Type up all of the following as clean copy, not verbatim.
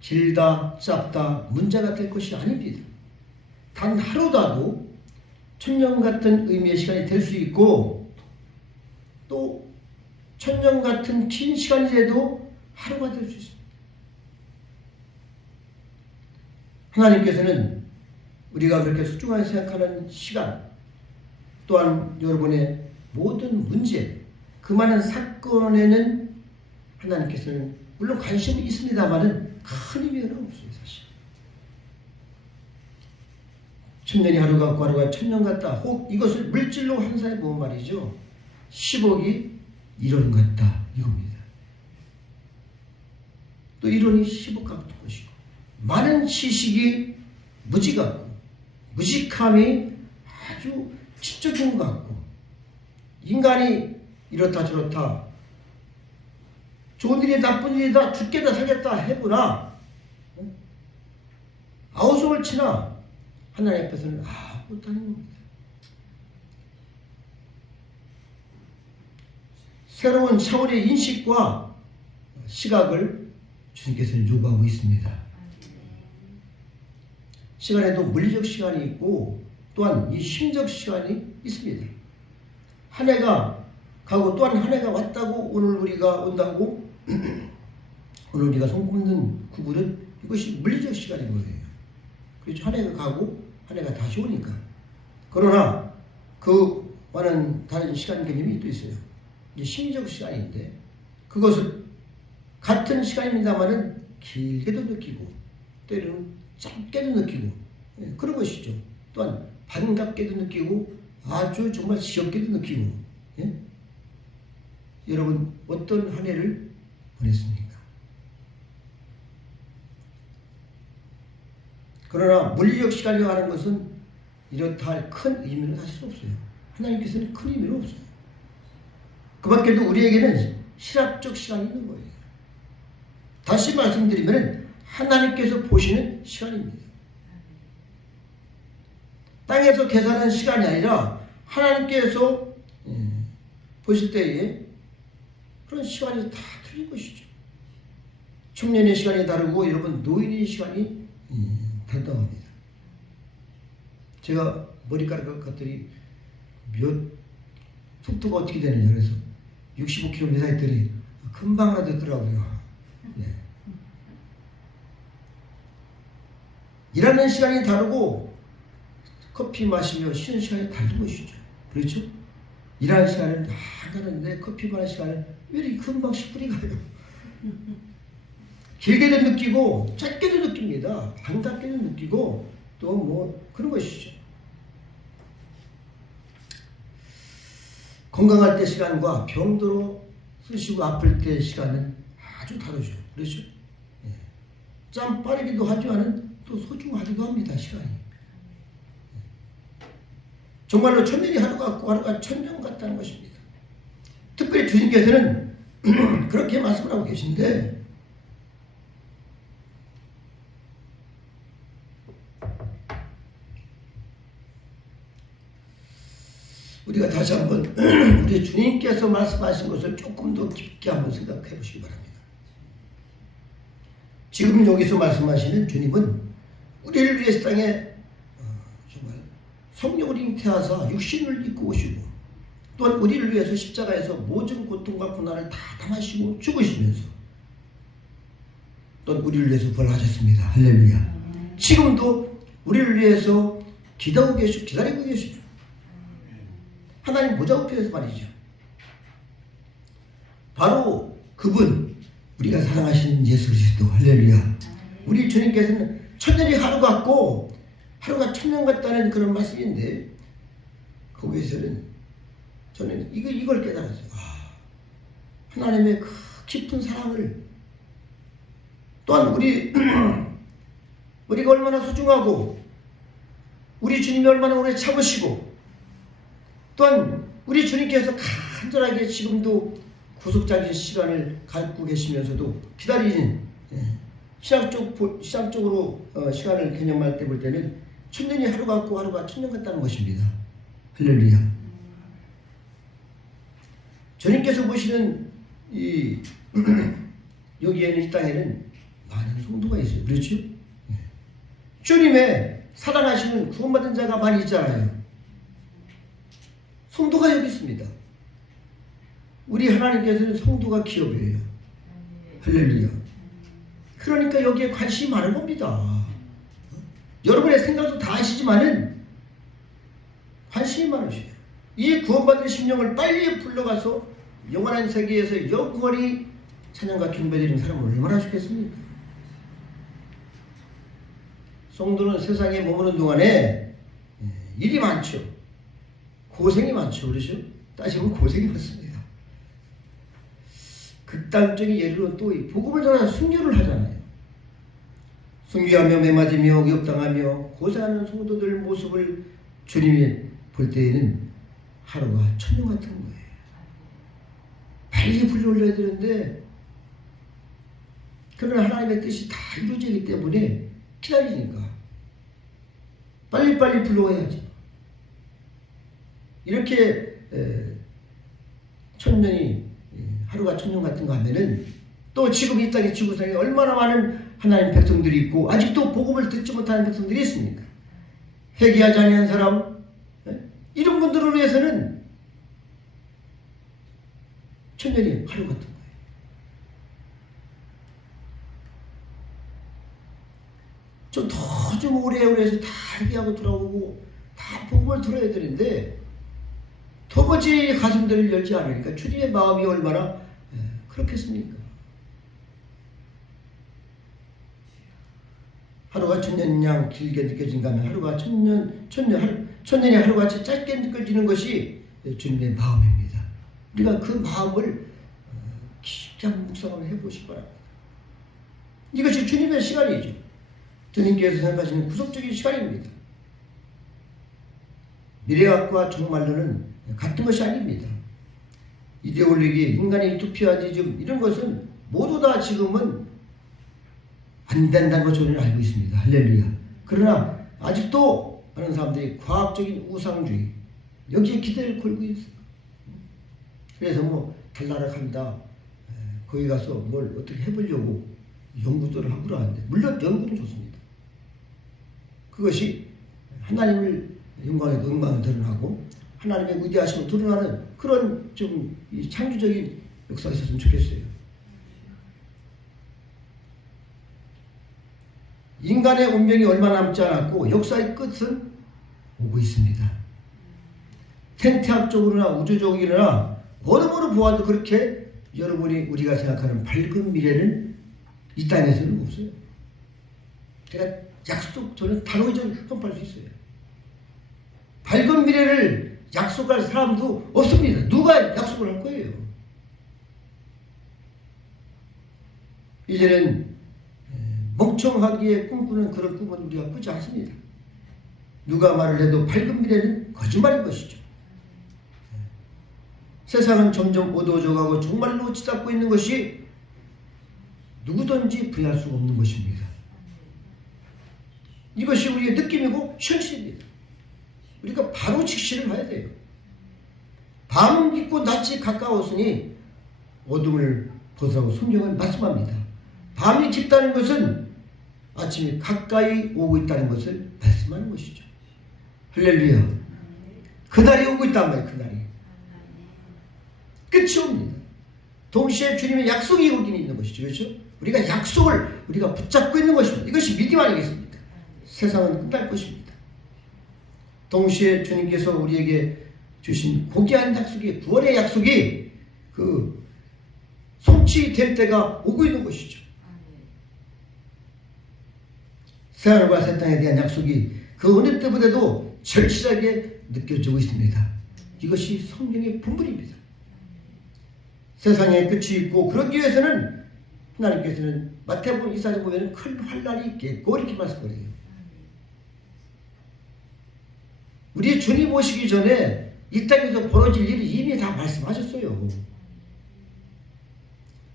길다 짧다 문제가 될 것이 아닙니다. 단 하루라도 천년 같은 의미의 시간이 될 수 있고, 또 천년 같은 긴 시간이라도 하루가 될 수 있습니다. 하나님께서는 우리가 그렇게 소중하게 생각하는 시간, 또한 여러분의 모든 문제, 그 많은 사건에는 하나님께서는 물론 관심이 있습니다만은 큰 의미는 없어요. 사실 천년이 하루 같고 하루가 천년 같다, 혹 이것을 물질로 환산해 보면 말이죠, 10억이 1원 같다 이겁니다. 또 1원이 10억 같은 것이고, 많은 지식이 무지 같고, 무식함이 아주 지적인 것 같고, 인간이 이렇다 저렇다, 좋은 일이 나쁜 일이다, 죽겠다 살겠다 해보나 아우성을 치나 하나님 앞에서는 못하는 겁니다. 새로운 차원의 인식과 시각을 주님께서는 요구하고 있습니다. 시간에도 물리적 시간이 있고, 또한 이 심적 시간이 있습니다. 한 해가 가고 또한 한 해가 왔다고 오늘 우리가 온다고 오늘 우리가 손꼽는 구분은 이것이 물리적 시간인 거예요. 그렇죠. 한 해가 가고 한 해가 다시 오니까. 그러나 그와는 다른 시간 개념이 또 있어요. 이제 심리적 시간인데, 그것을 같은 시간입니다만은 길게도 느끼고 때로는 짧게도 느끼고, 그런 것이죠. 또한 반갑게도 느끼고 아주 정말 지겹게도 느끼고. 여러분 어떤 한 해를 보냈습니까? 그러나 물리적 시간이라고 하는 것은 이렇다 할 큰 의미는 사실 없어요. 하나님께서는 큰 의미는 없어요. 그 밖에도 우리에게는 실학적 시간이 있는 거예요. 다시 말씀드리면 하나님께서 보시는 시간입니다. 땅에서 계산하는 시간이 아니라 하나님께서 보실 때에 그런 시간이 다 틀린 것이죠. 청년의 시간이 다르고 여러분 노인의 시간이 다르다고 합니다. 제가 머리카락 갔더니 속도가 어떻게 되느냐 그래서 65km 했더니 금방 알아듣더라고요. 일하는 시간이 다르고 커피 마시며 쉬는 시간이 다른 것이죠. 그렇죠? 일하는 시간은 다 가는데 커피 마시는 시간은 왜 이렇게 금방 10분이 가요? 길게도 느끼고 짧게도 느낍니다. 반갑게도 느끼고 또 뭐 그런 것이죠. 건강할 때 시간과 병들어 쓰시고 아플 때 시간은 아주 다르죠. 그렇죠? 짬 빠르기도 하지만은 또 소중하기도 합니다. 시간이. 정말로 천년이 하루 같고 하루가 천년 같다는 것입니다. 특별히 주님께서는 그렇게 말씀을 하고 계신데, 우리가 다시 한번 우리 주님께서 말씀하신 것을 조금 더 깊게 한번 생각해 보시기 바랍니다. 지금 여기서 말씀하시는 주님은 우리를 위해서 땅에 정말 성령을 잉태하사 육신을 입고 오시고, 또한 우리를 위해서 십자가에서 모든 고통과 고난을 다 당하시고 죽으시면서 또한 우리를 위해서 부활하셨습니다. 할렐루야. 지금도 우리를 위해서 기다리고 계시죠. 하나님 보좌우편에서 말이죠. 바로 그분, 우리가 사랑하시는 예수 그리스도. 할렐루야. 우리 주님께서는 천년이 하루 같고 하루가 천년 같다는 그런 말씀인데, 거기에서는 저는 이걸 깨달았어요. 하나님의 그 깊은 사랑을, 또한 우리가 얼마나 소중하고 우리 주님이 얼마나 오래 참으시고, 또한 우리 주님께서 간절하게 지금도 구속적인 시간을 갖고 계시면서도 기다리는, 신학적으로 시간을 개념할 때 볼 때는 천년이 하루 같고 하루가 천년 같다는 것입니다. 할렐루야. 주님께서 보시는 여기에는 이 땅에는 많은 성도가 있어요. 그렇죠? 주님의 사랑하시는 구원받은 자가 많이 있잖아요. 성도가 여기 있습니다. 우리 하나님께서는 성도가 기업이에요. 할렐루야. 그러니까 여기에 관심이 많은 겁니다. 여러분의 생각도 다 아시지만은 관심이 많으셔요. 이 구원받은 심령을 빨리 불러가서 영원한 세계에서 영원히 찬양과 경배드리는 사람은 얼마나 좋겠습니까? 성도는 세상에 머무는 동안에 일이 많죠. 고생이 많죠. 그렇죠? 따지면 고생이 많습니다. 극단적인 예로 또 복음을 전하는 순교를 하잖아요. 순교하며 매맞으며 위협당하며 고생하는 성도들 모습을 주님이 볼 때에는 하루가 천년 같은 거예요. 빨리 불러올려야 되는데 그러나 하나님의 뜻이 다 이루어지기 때문에 기다리니까 빨리빨리 불러와야지. 이렇게 천년이 하루가 천년 같은 거 하면은 또 지금 이 땅의 지구상에 얼마나 많은 하나님 백성들이 있고 아직도 복음을 듣지 못하는 백성들이 있습니까? 회개하지 않는 사람, 이런 분들을 위해서는 천년이 하루 같은 거예요. 좀 더 좀 오래 해서 다 회개하고 돌아오고 다 복음을 들어야 되는데 도무지 가슴들을 열지 않으니까 주님의 마음이 얼마나 그렇겠습니까? 하루가 천년양 길게 느껴진가 하면 하루가 천년이 하루같이 짧게 느껴지는 것이 주님의 마음입니다. 우리가 그 마음을 깊이 한번 묵상을 해보시기 바랍니다. 이것이 주님의 시간이죠. 주님께서 생각하시는 구속적인 시간입니다. 미래학과 정말로는 같은 것이 아닙니다. 이데올로기, 인간의 유토피아니즘 이런 것은 모두 다 지금은 안 된다는 걸 저는 알고 있습니다. 할렐루야. 그러나 아직도 많은 사람들이 과학적인 우상주의 여기에 기대를 걸고 있어요. 그래서 뭐 달나라 간다. 거기 가서 뭘 어떻게 해보려고 연구들을 하고 그러는데 물론 연구는 좋습니다. 그것이 하나님을 영광을 드러나고 하나님의 위대하심을 드러나는 그런 좀 창조적인 역사가 있었으면 좋겠어요. 인간의 운명이 얼마 남지 않았고 역사의 끝은 오고 있습니다. 생태학적으로나 우주적이나 어느 보아도 그렇게 여러분이 우리가 생각하는 밝은 미래는 이 땅에서는 없어요. 제가 저는 단호히 선포할 수 있어요. 밝은 미래를 약속할 사람도 없습니다. 누가 약속을 할 거예요? 이제는 멍청하기에 꿈꾸는 그런 꿈은 우리가 꾸지 않습니다. 누가 말을 해도 밝은 미래는 거짓말인 것이죠. 세상은 점점 어두워져가고 정말로 치닫고 있는 것이 누구든지 부인할 수 없는 것입니다. 이것이 우리의 느낌이고 현실입니다. 우리가 바로 직시를 해야 돼요. 밤은 깊고 낮이 가까웠으니 어둠을 벗어나고 성경은 말씀합니다. 밤이 깊다는 것은 아침이 가까이 오고 있다는 것을 말씀하는 것이죠. 할렐루야. 그날이 오고 있단 말이에요. 그날이. 끝이 옵니다. 동시에 주님의 약속이 오긴 있는 것이죠. 그렇죠? 우리가 약속을 우리가 붙잡고 있는 것입니다. 이것이 믿음 아니겠습니까? 세상은 끝날 것입니다. 동시에 주님께서 우리에게 주신 고귀한 약속이, 구원의 약속이 그 성취될 때가 오고 있는 것이죠. 새하늘과 새 땅에 대한 약속이 그 어느 때보다도 절실하게 느껴지고 있습니다. 이것이 성경의 본분입니다. 세상에 끝이 있고 그러기 위해서는 하나님께서는 마태복음 24장 보면 큰 환난이 있겠고 이렇게 말씀하세요. 우리 주님 오시기 전에 이 땅에서 벌어질 일이 이미 다 말씀하셨어요.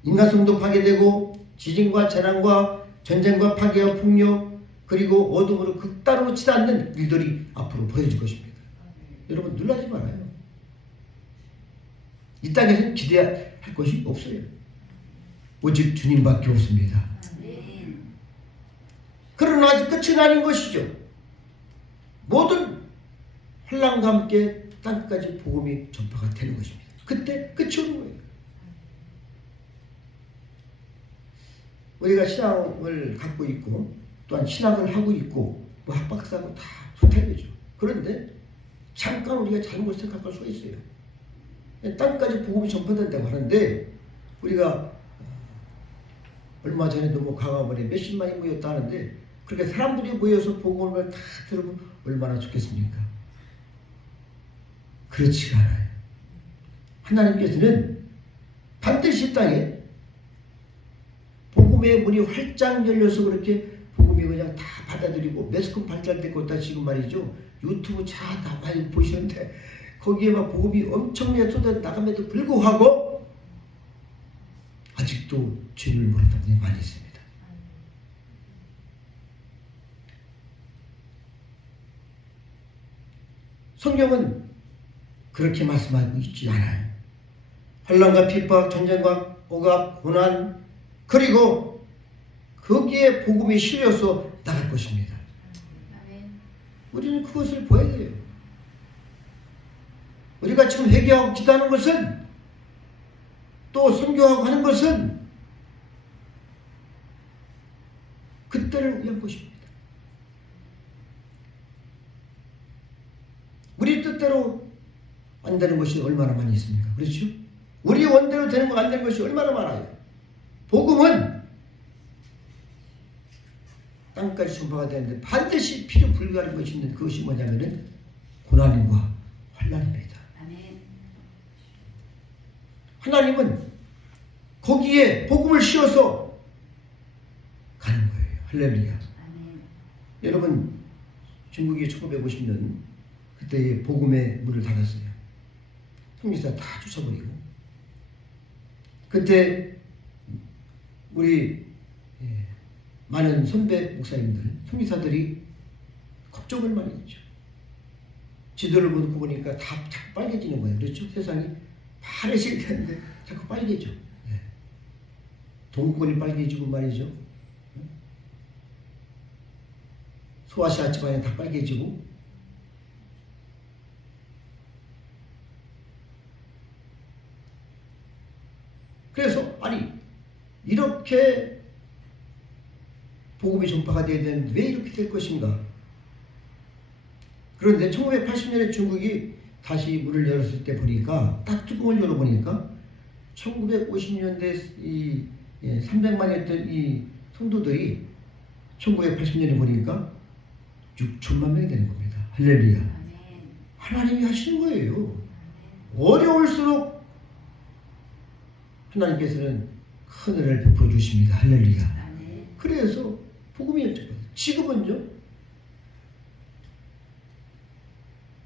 인간성도 파괴되고 지진과 재난과 전쟁과 파괴와 폭력 그리고 어둠으로 극단으로 치닫는 일들이 앞으로 보여질 것입니다. 여러분 놀라지 말아요. 이 땅에서는 기대할 것이 없어요. 오직 주님밖에 없습니다. 그러나 아직 끝은 아닌 것이죠. 모든 환난과 함께 땅까지 복음이 전파가 되는 것입니다. 그때 끝이 오는 거예요. 우리가 신앙을 갖고 있고 또한 신학을 하고 있고 뭐 학박사고 다 좋다 이거죠. 그런데 잠깐 우리가 잘못 생각할 수가 있어요. 땅까지 복음이 전파된다고 하는데 우리가 얼마 전에도 뭐 강화문에 몇십만이 모였다 하는데 그렇게 사람들이 모여서 복음을 다 들으면 얼마나 좋겠습니까? 그렇지가 않아요. 하나님께서는 반드시 땅에 복음의 문이 활짝 열려서 그렇게 복음이 그냥 다 받아들이고 매스컴 발달됐고 다 지금 말이죠. 유튜브 다 많이 보시는데 거기에 막 복음이 엄청나게 쏟아 나감에도 불구하고 아직도 주님을 모르는 분이 많이 있습니다. 성경은 그렇게 말씀하고 있지 않아요. 환난과 핍박, 전쟁과 억압, 고난 그리고 거기에 복음이 실려서 나갈 것입니다. 우리는 그것을 보아야 돼요. 우리가 지금 회개하고 기도하는 것은 또 선교하고 하는 것은 그때를 위한 것입니다. 우리 뜻대로 안 되는 것이 얼마나 많이 있습니까? 그렇죠? 우리 원대로 되는 거 안 되는 것이 얼마나 많아요. 복음은 땅까지 전파가 되는데 반드시 필요 불가한 것이 있는 그것이 뭐냐면은 고난과 환난입니다. 하나님은 거기에 복음을 씌워서 가는 거예요. 할렐루야. 여러분 중국이 1950년 그때 복음의 문을 닫았어요. 성미사 다 쫓아버리고 그때 우리 많은 선배 목사님들, 성미사들이 걱정을 많이 했죠. 지도를 보고 보니까 다 자꾸 빨개지는 거예요. 그렇죠? 세상이 파래질 텐데 자꾸 빨개져. 동권이 빨개지고 말이죠. 소아시아 집안에 다 빨개지고 그래서 아니 이렇게 복음이 전파가 되어야 되는데 왜 이렇게 될 것인가? 그런데 1980년에 중국이 다시 문을 열었을 때 보니까 딱 뚜껑을 열어보니까 1950년대 이 300만이었던 이 성도들이 1980년에 보니까 6천만 명이 되는 겁니다. 할렐루야. 하나님이 하시는 거예요. 어려울수록 하나님께서는 큰 은혜를 베풀어 주십니다. 할렐루야. 그래서 복음이 열렸거든요. 지금은요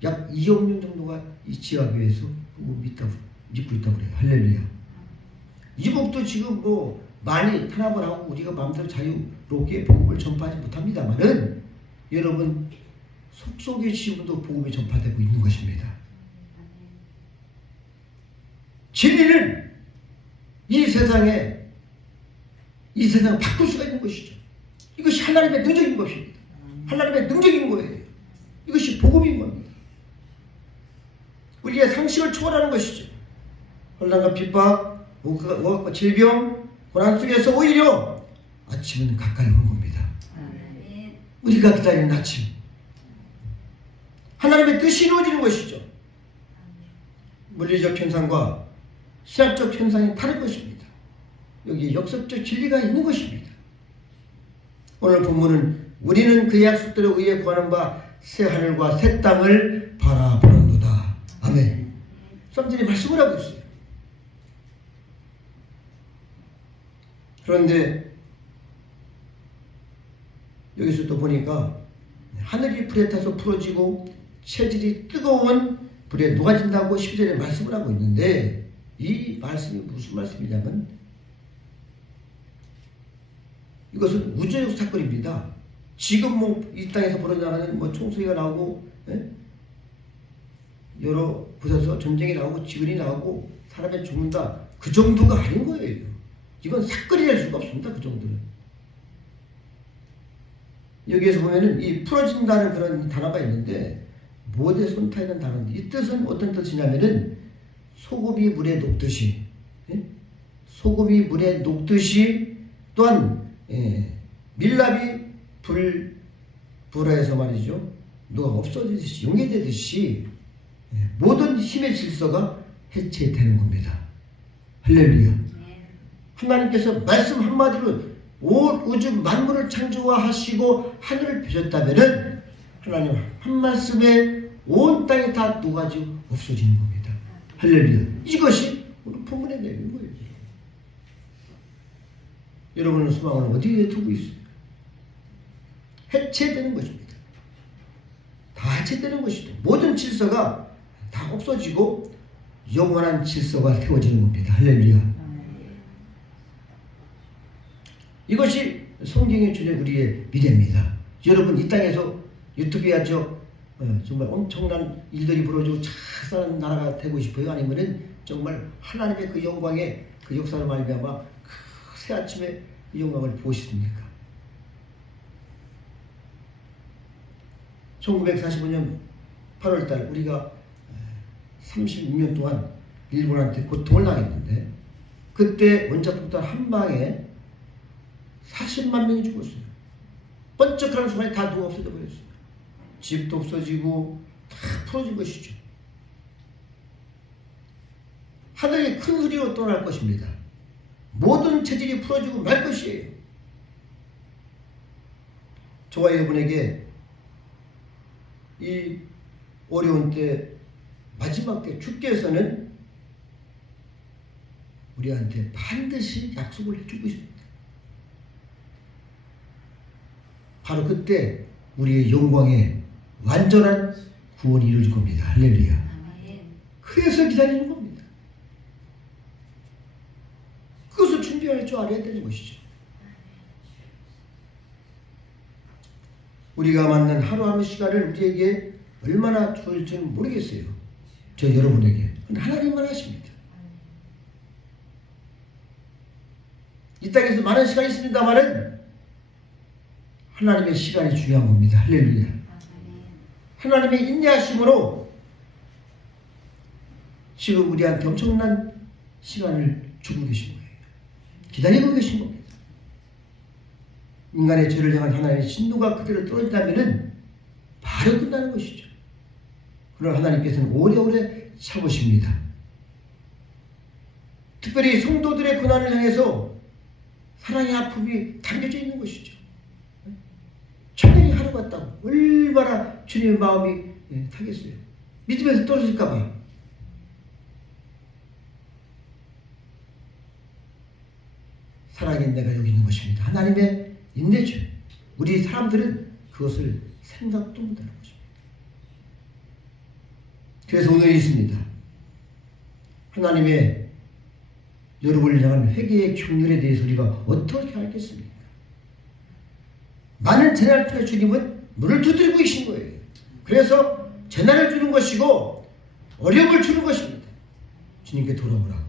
약 2억 명 정도가 이 지하교회에서 믿고 있다고 그래요. 할렐루야. 이북도 지금 뭐 많이 탄압을 하고 우리가 마음대로 자유롭게 복음을 전파하지 못합니다만은 여러분 속속에 지금도 복음이 전파되고 있는 것입니다. 진리는 이 세상을 바꿀 수가 있는 것이죠. 이것이 하나님의 능력인 것입니다. 하나님의 능력인 거예요. 이것이 복음인 겁니다. 우리의 상식을 초월하는 것이죠. 혼란과 핍박, 억압과 질병, 고난 속에서 오히려 아침은 가까이 오는 겁니다. 우리가 기다리는 아침. 하나님의 뜻이 이루어지는 것이죠. 물리적 현상과 신학적 현상이 다른 것입니다. 여기에 역설적 진리가 있는 것입니다. 오늘 본문은 우리는 그의 약속대로 의에 구하는 바 새 하늘과 새 땅을 바라보는도다. 아멘. 썸들이 말씀을 하고 있어요. 그런데 여기서 또 보니까 하늘이 불에 타서 풀어지고 체질이 뜨거운 불에 녹아진다고 12절에 말씀을 하고 있는데 이 말씀이 무슨 말씀이냐면 이것은 우주적 사건입니다. 지금 뭐 이 땅에서 벌어져나가는 뭐 총소리가 나오고 여러 곳에서 전쟁이 나오고 지근이 나오고 사람이 죽는다. 그 정도가 아닌 거예요. 이건 사건이 될 수가 없습니다. 그 정도는. 여기에서 보면은 이 풀어진다는 그런 단어가 있는데 못에 손타이는 단어인데 이 뜻은 어떤 뜻이냐면은 소금이 물에 녹듯이 소금이 물에 녹듯이 또한 밀랍이 불에서 말이죠. 누가 없어지듯이 용해되듯이 모든 힘의 질서가 해체되는 겁니다. 할렐루야. 하나님께서 말씀 한마디로 온 우주 만물을 창조하시고 하늘을 펴셨다면은 하나님 한 말씀에 온 땅이 다 녹아지고 없어지는 겁니다. 할렐루야. 이것이 오늘 본문의 내용인 거예요. 여러분의 소망을 어디에 두고 있어요? 해체되는 것입니다. 다 해체되는 것이죠. 모든 질서가 다 없어지고 영원한 질서가 세워지는 겁니다. 할렐루야. 이것이 성경이 주는 우리의 미래입니다. 여러분 이 땅에서 유튜브야죠. 정말 엄청난 일들이 벌어지고 착한 나라가 되고 싶어요? 아니면은 정말 하나님의 그 영광의 그 역사를 말미암아 그 새 아침에 이 영광을 보십니까? 1945년 8월달 우리가 36년 동안 일본한테 고통을 당했는데 그때 원자폭탄 한 방에 40만 명이 죽었어요. 번쩍하는 순간에 다 누가 없어져 버렸어요. 집도 없어지고 다 풀어진 것이죠. 하늘이 큰 소리로 떠날 것입니다. 모든 체질이 풀어지고 말 것이에요. 저와 여러분에게 이 어려운 때 마지막 때 주께서는 우리한테 반드시 약속을 해주고 있습니다. 바로 그때 우리의 영광의 완전한 구원이 이루어질 겁니다. 할렐루야. 그래서 기다리는 겁니다. 그것을 준비할 줄 알아야 되는 것이죠. 우리가 맞는 하루하루 시간을 우리에게 얼마나 줄지는 모르겠어요. 저 여러분에게. 근데 하나님만 하십니다. 이 땅에서 많은 시간이 있습니다만은 하나님의 시간이 중요한 겁니다. 할렐루야. 하나님의 인내하심으로 지금 우리한테 엄청난 시간을 주고 계신 거예요. 기다리고 계신 겁니다. 인간의 죄를 향한 하나님의 진노가 그대로 떨어진다면 바로 끝나는 것이죠. 그러나 하나님께서는 오래오래 참으십니다. 특별히 성도들의 고난을 향해서 사랑의 아픔이 담겨져 있는 것이죠. 천년이 하루 같다고 얼마나 주님의 마음이 타겠어요. 믿음에서 떨어질까봐. 사랑의 인내가 여기 있는 것입니다. 하나님의 인내죠. 우리 사람들은 그것을 생각도 못하는 것입니다. 그래서 오늘 있습니다. 하나님의 여러분을 향한 회개의 경륜에 대해서 우리가 어떻게 알겠습니까? 많은 재난을 통해 주님은 문을 두드리고 계신 거예요. 그래서 재난을 주는 것이고 어려움을 주는 것입니다. 주님께 돌아오라고.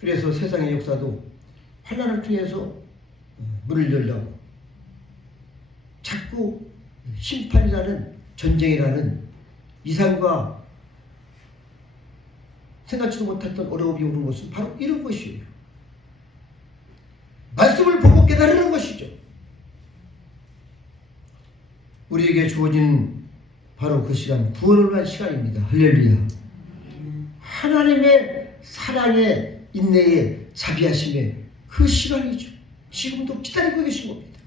그래서 세상의 역사도 환난을 통해서 문을 열려고 자꾸 심판이라는 전쟁이라는 이상과 생각지도 못했던 어려움이 오는 것은 바로 이런 것이에요. 말씀을 보고 깨달으는 것이죠. 우리에게 주어진 바로 그 시간, 구원을 위한 시간입니다. 할렐루야. 하나님의 사랑의 인내의 자비하심의 그 시간이죠. 지금도 기다리고 계신 겁니다.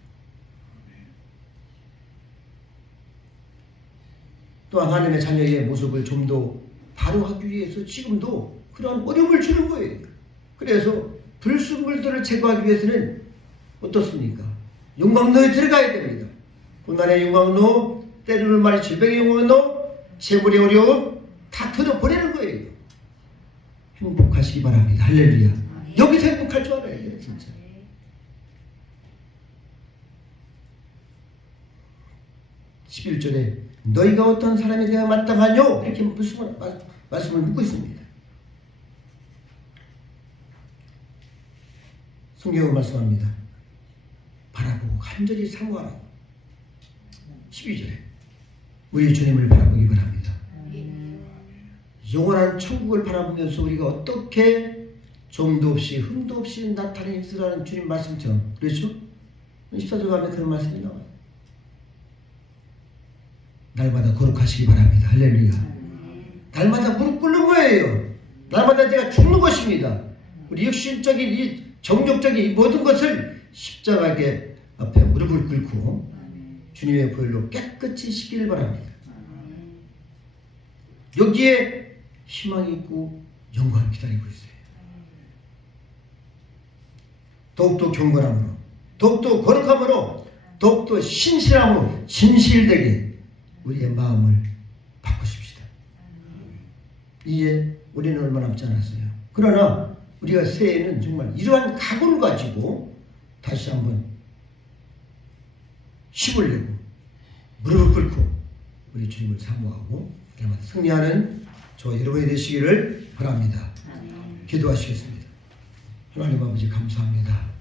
또 하나님의 자녀의 모습을 좀 더 바로 하기 위해서 지금도 그러한 어려움을 주는 거예요. 그래서 불순물들을 제거하기 위해서는 어떻습니까? 용광로에 들어가야 됩니다. 고난의 용광로, 때로는 말이 질병의 용광로, 재물의 어려움 다 터져보내는 거예요. 행복하시기 바랍니다. 할렐루야. 여기서 행복할 줄 알아야 돼요. 진짜. (11절에) 너희가 어떤 사람에 대해 마땅하뇨? 이렇게 말씀을 묻고 있습니다. 성경은 말씀합니다. 바라보고 간절히 사모하라고. 12절에 우리 주님을 바라보기 바랍니다. 영원한 천국을 바라보면서 우리가 어떻게 좀도 없이 흠도 없이 나타내시라는 주님 말씀처럼, 그렇죠? 14절 가면 그런 말씀이 나와요. 날마다 거룩하시기 바랍니다. 할렐루야. 날마다 무릎 꿇는 거예요. 날마다 내가 죽는 것입니다. 우리 육신적인 이 정욕적인 이 모든 것을 십자가에 앞에 무릎을 꿇고 주님의 보혈로 깨끗이 씻기를 바랍니다. 여기에 희망이 있고 영광이 기다리고 있어요. 더욱더 경건함으로, 더욱더 거룩함으로, 더욱더 신실함으로 진실되게 우리의 마음을 바꾸십시다. 이제 우리는 얼마 남지 않았어요. 그러나 우리가 새해에는 정말 이러한 각오를 가지고 다시 한번 힘을 내고 무릎을 꿇고 우리 주님을 사모하고 승리하는 저 여러분이 되시기를 바랍니다. 기도하시겠습니다. 하나님 아버지 감사합니다.